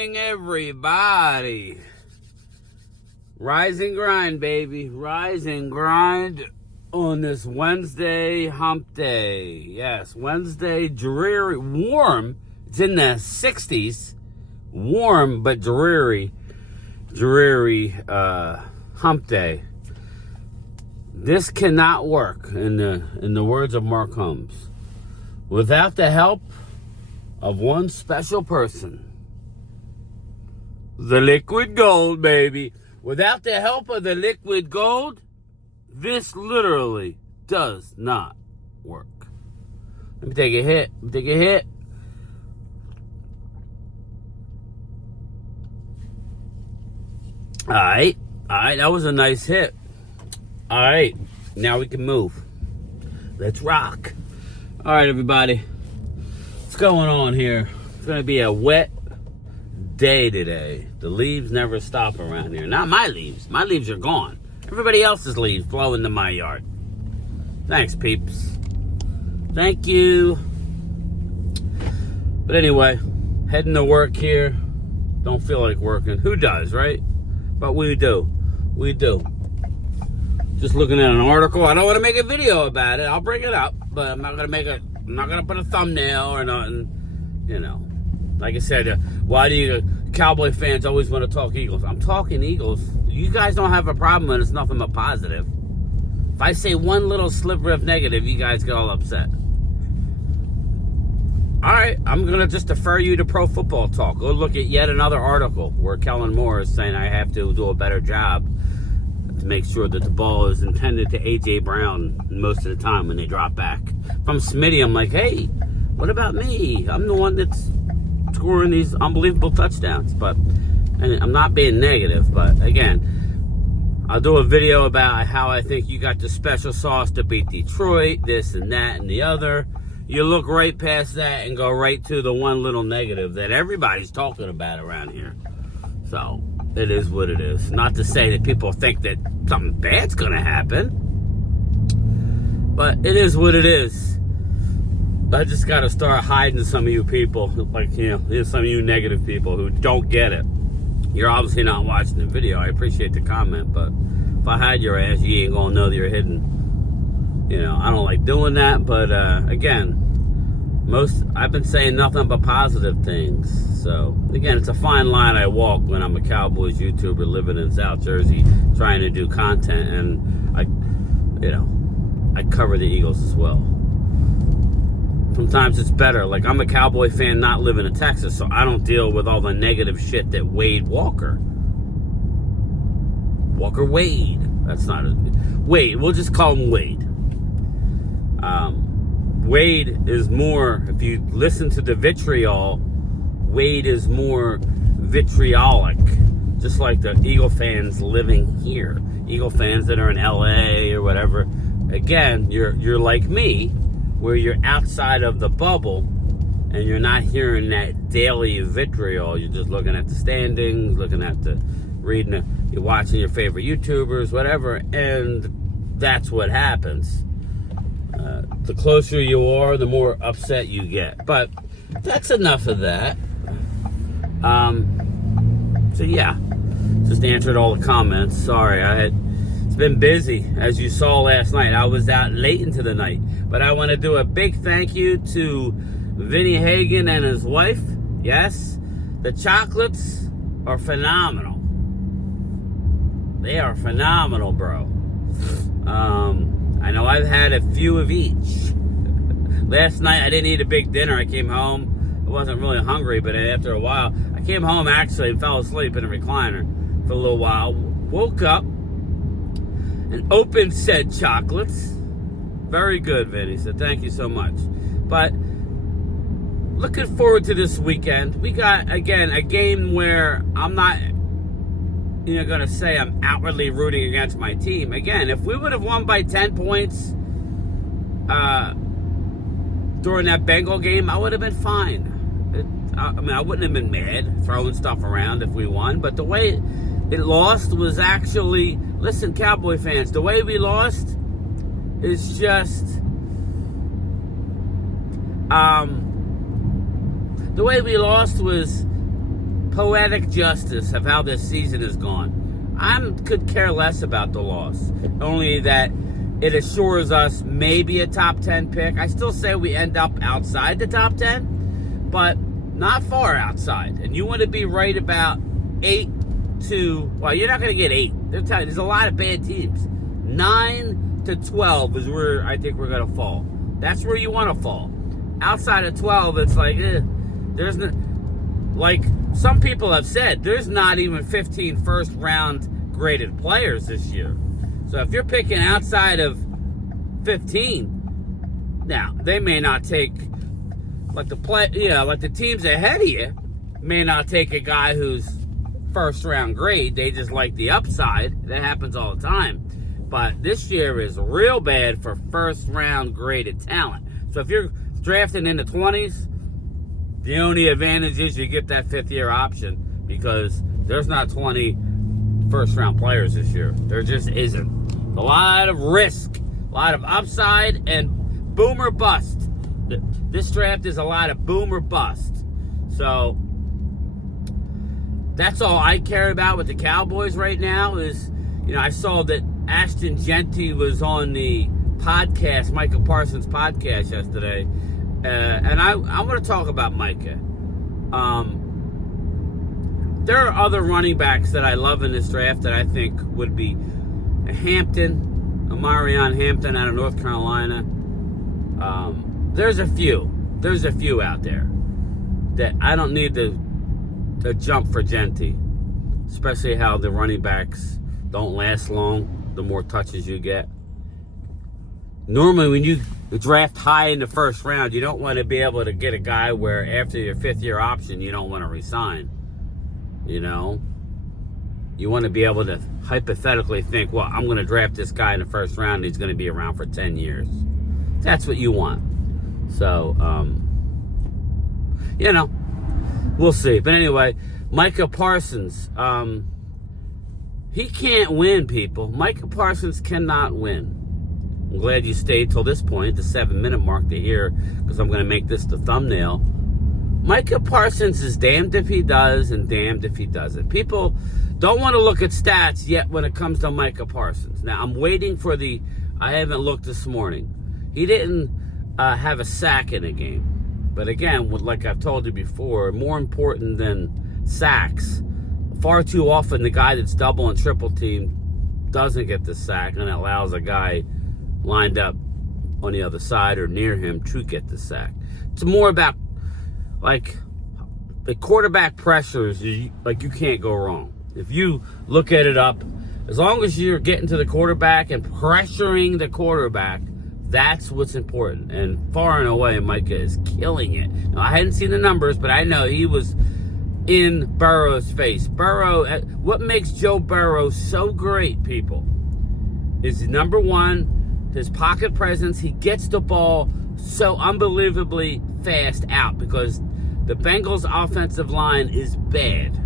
morning, everybody. Rise and grind, baby. Rise and grind on this Wednesday hump day. Yes, Wednesday, dreary, warm. It's in the 60s. Warm but dreary hump day. This cannot work, in the words of Mark Holmes, without the help of one special person. The liquid gold, baby. Without the help of the liquid gold, this literally does not work. Let me take a hit. All right, that was a nice hit. All right, now we can move. Let's rock. All right, everybody. What's going on here? It's going to be a wet day today. The leaves never stop around here. Not my leaves. My leaves are gone. Everybody else's leaves blow into my yard. Thanks, peeps. Thank you. But anyway, heading to work here. Don't feel like working. Who does, right? But we do. We do. Just looking at an article. I don't want to make a video about it. I'll bring it up, but I'm not gonna put a thumbnail or nothing. You know, like I said, why do you Cowboy fans always want to talk Eagles? I'm talking Eagles. You guys don't have a problem, and it's nothing but positive. If I say one little sliver of negative, you guys get all upset. All right, I'm gonna just defer you to Pro Football Talk. Go look at yet another article where Kellen Moore is saying I have to do a better job to make sure that the ball is intended to A.J. Brown most of the time when they drop back. If I'm Smitty, I'm like, hey, what about me? I'm the one that's scoring these unbelievable touchdowns. And I'm not being negative, but again, I'll do a video about how I think you got the special sauce to beat Detroit, this and that and the other. You look right past that and go right to the one little negative that everybody's talking about around here. So it is what it is. Not to say that people think that something bad's going to happen, but it is what it is. I just got to start hiding some of you people, like, some of you negative people who don't get it. You're obviously not watching the video. I appreciate the comment, but if I hide your ass, you ain't going to know that you're hidden. I don't like doing that, but again, I've been saying nothing but positive things. So again, it's a fine line I walk when I'm a Cowboys YouTuber living in South Jersey trying to do content, and I cover the Eagles as well. Sometimes it's better. Like, I'm a Cowboy fan not living in Texas, so I don't deal with all the negative shit that Walker Wade. That's not Wade. We'll just call him Wade. Wade is more, if you listen to the vitriol, Wade is more vitriolic. Just like the Eagle fans living here. Eagle fans that are in LA or whatever. Again, you're like me, where you're outside of the bubble and you're not hearing that daily vitriol. You're just looking at the standings, you're watching your favorite YouTubers, whatever, and that's what happens. The closer you are, the more upset you get. But that's enough of that. So yeah, just answered all the comments. Sorry, it's been busy, as you saw last night. I was out late into the night. But I want to do a big thank you to Vinny Hagen and his wife. Yes, the chocolates are phenomenal. They are phenomenal, bro. I know I've had a few of each. Last night I didn't eat a big dinner. I came home. I wasn't really hungry, but after a while, I came home actually and fell asleep in a recliner for a little while. Woke up and opened said chocolates. Very good, Vinny. So thank you so much. But looking forward to this weekend. We got, again, a game where I'm not going to say I'm outwardly rooting against my team. Again, if we would have won by 10 points during that Bengal game, I would have been fine. I wouldn't have been mad throwing stuff around if we won. But the way it lost was actually, listen, Cowboy fans, the way we lost is just, the way we lost was poetic justice of how this season has gone. I could care less about the loss. Only that it assures us maybe a top 10 pick. I still say we end up outside the top 10, but not far outside. And you want to be right about 8 to, well, you're not going to get 8. There's a lot of bad teams. 9 to 12 is where I think we're going to fall. That's where you want to fall. Outside of 12, it's like, there's no, like some people have said, there's not even 15 first round graded players this year. So if you're picking outside of 15, now they may not take like the teams ahead of you may not take a guy who's first round grade. They just like the upside. That happens all the time. But this year is real bad for first round graded talent. So if you're drafting in the 20s, the only advantage is you get that 5th-year option because there's not 20 first-round players this year. There just isn't. A lot of risk, a lot of upside, and boom or bust. This draft is a lot of boom or bust. So that's all I care about with the Cowboys right now is, I saw that Ashton Genty was on the podcast, Micah Parsons' podcast yesterday. And I want to talk about Micah. There are other running backs that I love in this draft that I think would be Amarion Hampton out of North Carolina. There's a few out there that I don't need to jump for Genty, especially how the running backs don't last long the more touches you get. Normally, when you draft high in the first round, you don't want to be able to get a guy where after your 5th-year option, you don't want to resign. You want to be able to hypothetically think, well, I'm going to draft this guy in the first round, and he's going to be around for 10 years. That's what you want. So, we'll see. But anyway, Micah Parsons, he can't win, people. Micah Parsons cannot win. I'm glad you stayed till this point, the 7-minute mark to hear, because I'm going to make this the thumbnail. Micah Parsons is damned if he does and damned if he doesn't. People don't want to look at stats yet when it comes to Micah Parsons. Now, I'm waiting for I haven't looked this morning. He didn't have a sack in a game. But again, like I've told you before, more important than sacks, far too often the guy that's double and triple teamed doesn't get the sack, and it allows a guy lined up on the other side or near him to get the sack. It's more about, like, the quarterback pressures, you can't go wrong. If you look at it up, as long as you're getting to the quarterback and pressuring the quarterback, that's what's important. And far and away, Micah is killing it. Now, I hadn't seen the numbers, but I know he was in Burrow's face. What makes Joe Burrow so great, people, is number one, his pocket presence. He gets the ball so unbelievably fast out because the Bengals' offensive line is bad.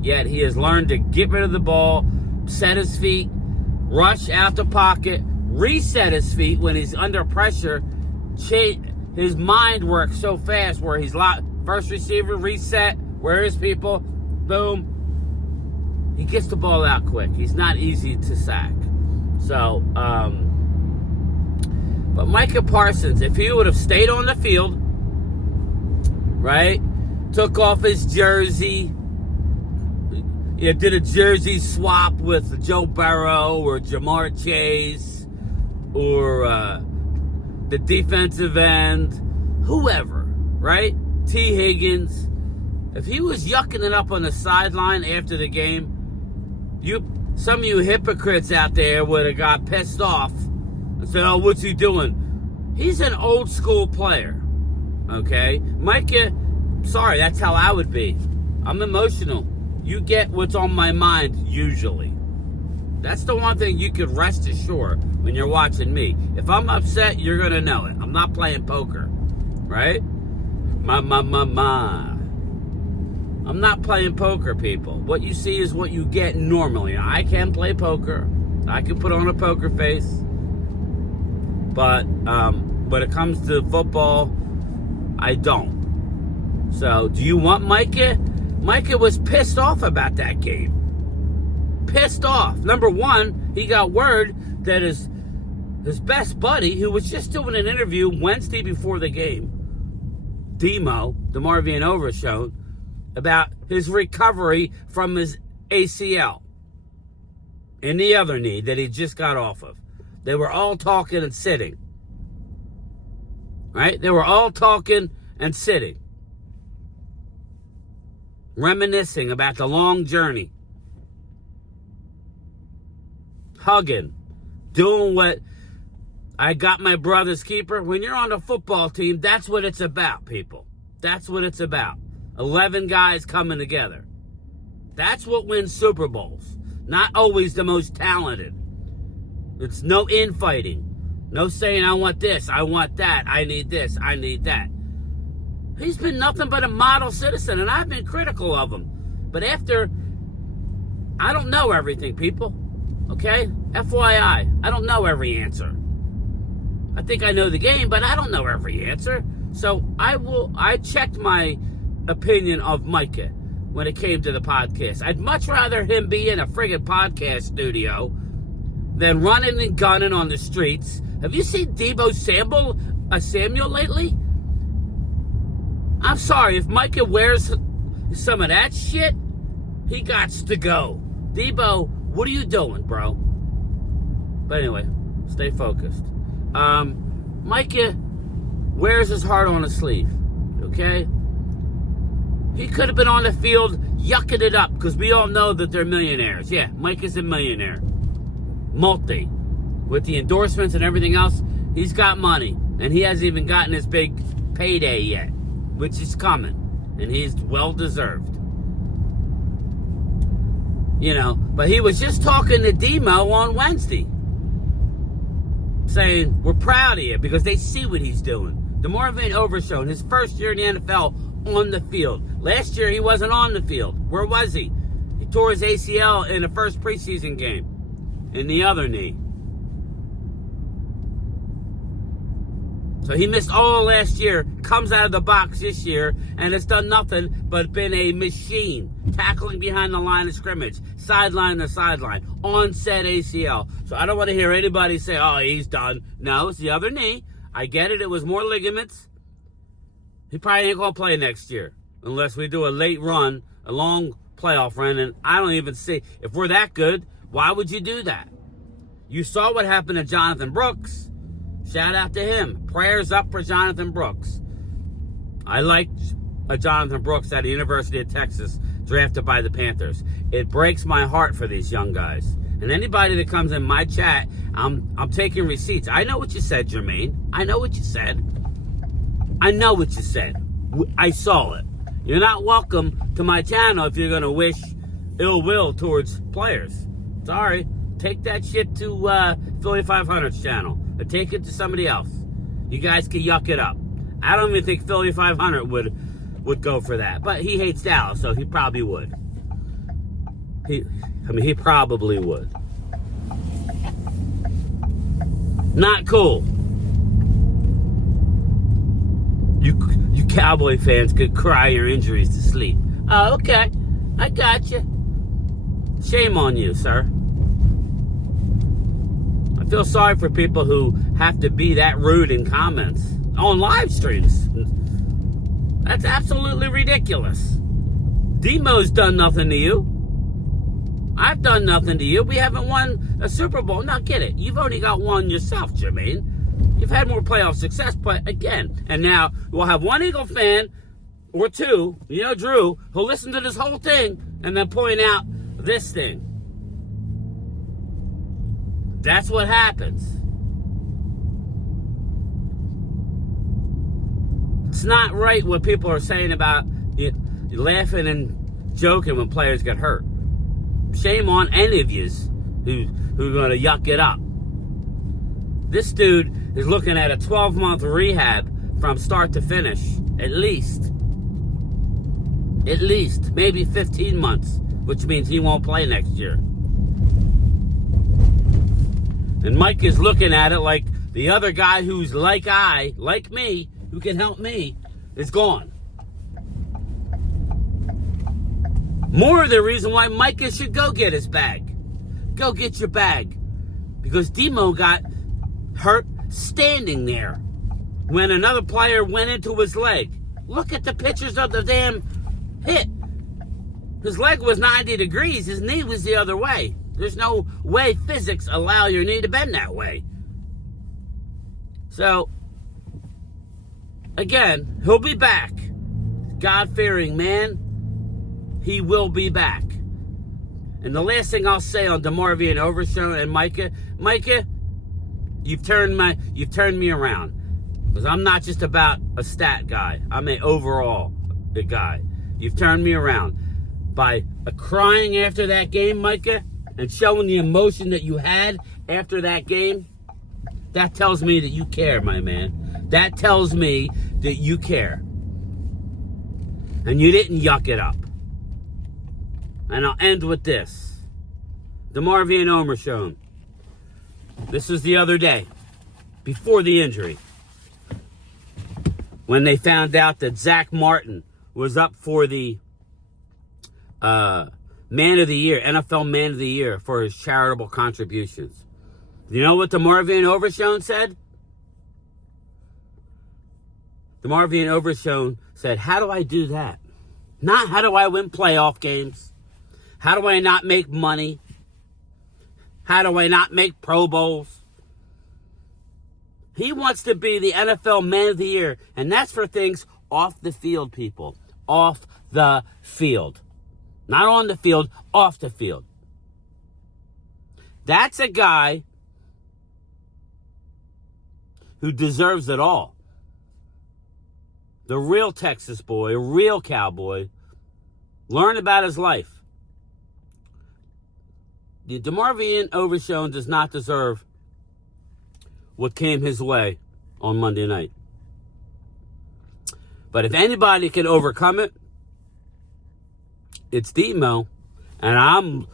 Yet he has learned to get rid of the ball, set his feet, rush out the pocket, reset his feet when he's under pressure. His mind works so fast where he's locked. First receiver, reset. Where is people? Boom. He gets the ball out quick. He's not easy to sack. So, but Micah Parsons, if he would have stayed on the field, right, took off his jersey, did a jersey swap with Joe Burrow or Jamar Chase or the defensive end, whoever, right, T. Higgins, if he was yucking it up on the sideline after the game, some of you hypocrites out there would have got pissed off and said, oh, what's he doing? He's an old school player, okay? Micah, sorry, that's how I would be. I'm emotional. You get what's on my mind, usually. That's the one thing you could rest assured when you're watching me. If I'm upset, you're going to know it. I'm not playing poker, right? I'm not playing poker, people. What you see is what you get normally. I can play poker. I can put on a poker face. But when it comes to football, I don't. So, do you want Micah Micah was pissed off about that game. Pissed off. Number one, he got word that his best buddy, who was just doing an interview Wednesday before the game, Demo, DeMarvion Overshown, about his recovery from his ACL and the other knee that he just got off of. They were all talking and sitting. Right? They were all talking and sitting. Reminiscing about the long journey. Hugging. Doing what I got my brother's keeper. When you're on a football team, that's what it's about, people. That's what it's about. 11 guys coming together. That's what wins Super Bowls. Not always the most talented. It's no infighting. No saying, I want this, I want that, I need this, I need that. He's been nothing but a model citizen, and I've been critical of him. But after, I don't know everything, people. Okay? FYI, I don't know every answer. I think I know the game, but I don't know every answer. So I checked my opinion of Micah when it came to the podcast. I'd much rather him be in a friggin' podcast studio than running and gunning on the streets. Have you seen Debo Samuel lately? I'm sorry, if Micah wears some of that shit, he gots to go. Debo, what are you doing, bro? But anyway, stay focused. Micah wears his heart on his sleeve, okay? He could have been on the field yucking it up, because we all know that they're millionaires. Yeah, Micah's a millionaire. Multi. With the endorsements and everything else, he's got money. And he hasn't even gotten his big payday yet, which is coming. And he's well-deserved. You know, but he was just talking to Demo on Wednesday, saying, we're proud of you, because they see what he's doing. DeMarvion Overshown, his first year in the NFL, on the field. Last year, he wasn't on the field. Where was he? He tore his ACL in the first preseason game. In the other knee. So he missed all last year, comes out of the box this year, and it's done nothing but been a machine. Tackling behind the line of scrimmage, sideline to sideline, on said ACL. So I don't want to hear anybody say, oh, he's done. No, it's the other knee. I get it. It was more ligaments. He probably ain't going to play next year unless we do a late run, a long playoff run, and I don't even see. If we're that good, why would you do that? You saw what happened to Jonathan Brooks. Shout out to him. Prayers up for Jonathan Brooks. I liked Jonathan Brooks at the University of Texas, drafted by the Panthers. It breaks my heart for these young guys. And anybody that comes in my chat, I'm taking receipts. I know what you said, Jermaine. I know what you said. I know what you said. I saw it. You're not welcome to my channel if you're going to wish ill will towards players. Sorry. Take that shit to Philly 500's channel. Or take it to somebody else. You guys can yuck it up. I don't even think Philly 500 would go for that. But he hates Dallas, so he probably would. He probably would. Not cool. You Cowboy fans could cry your injuries to sleep. Oh, okay. I got you. Shame on you, sir. I feel sorry for people who have to be that rude in comments on live streams. That's absolutely ridiculous. Demo's done nothing to you. I've done nothing to you. We haven't won a Super Bowl. Now get it. You've only got one yourself, Jermaine. You've had more playoff success, but again, and now we'll have one Eagle fan or two, Drew, who'll listen to this whole thing and then point out this thing. That's what happens. It's not right what people are saying about laughing and joking when players get hurt. Shame on any of yous who are going to yuck it up. This dude is looking at a 12-month rehab from start to finish, at least. At least, maybe 15 months, which means he won't play next year. And Mike is looking at it like the other guy who's like me, who can help me, is gone. More the reason why Micah should go get his bag. Go get your bag. Because Demo got hurt standing there when another player went into his leg. Look at the pictures of the damn hit. His leg was 90 degrees. His knee was the other way. There's no way physics allow your knee to bend that way. So, again, he'll be back. God-fearing man. He will be back. And the last thing I'll say on DeMarvion Overshown and Micah, you've turned me around. Because I'm not just about a stat guy. I'm an overall guy. You've turned me around. By crying after that game, Micah, and showing the emotion that you had after that game, that tells me that you care, my man. That tells me that you care. And you didn't yuck it up. And I'll end with this. DeMarvion Overshown. This was the other day, before the injury, when they found out that Zach Martin was up for the Man of the Year, NFL Man of the Year, for his charitable contributions. You know what DeMarvion Overshown said? DeMarvion Overshown said, how do I do that? Not how do I win playoff games? How do I not make money? How do I not make Pro Bowls? He wants to be the NFL Man of the Year, and that's for things off the field, people. Off the field. Not on the field, off the field. That's a guy who deserves it all. The real Texas boy, a real cowboy. Learn about his life. DeMarvion Overshown does not deserve what came his way on Monday night. But if anybody can overcome it, it's Demo. And I'm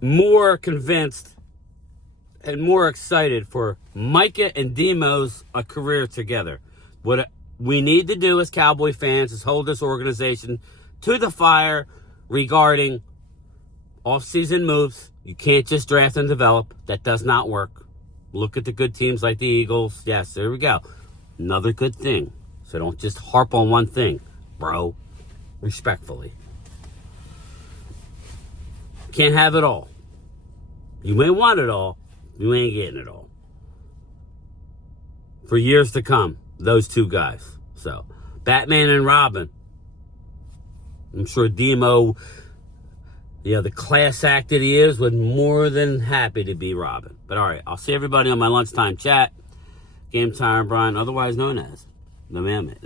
more convinced and more excited for Micah and Demo's career together. What we need to do as Cowboy fans is hold this organization to the fire regarding off-season moves. You can't just draft and develop. That does not work. Look at the good teams like the Eagles. Yes, there we go. Another good thing. So don't just harp on one thing, bro. Respectfully. Can't have it all. You may want it all. You ain't getting it all. For years to come, those two guys. So, Batman and Robin. I'm sure Demo, the class act that he is, was more than happy to be Robin. But all right, I'll see everybody on my lunchtime chat. Game Time Brian, otherwise known as the Man.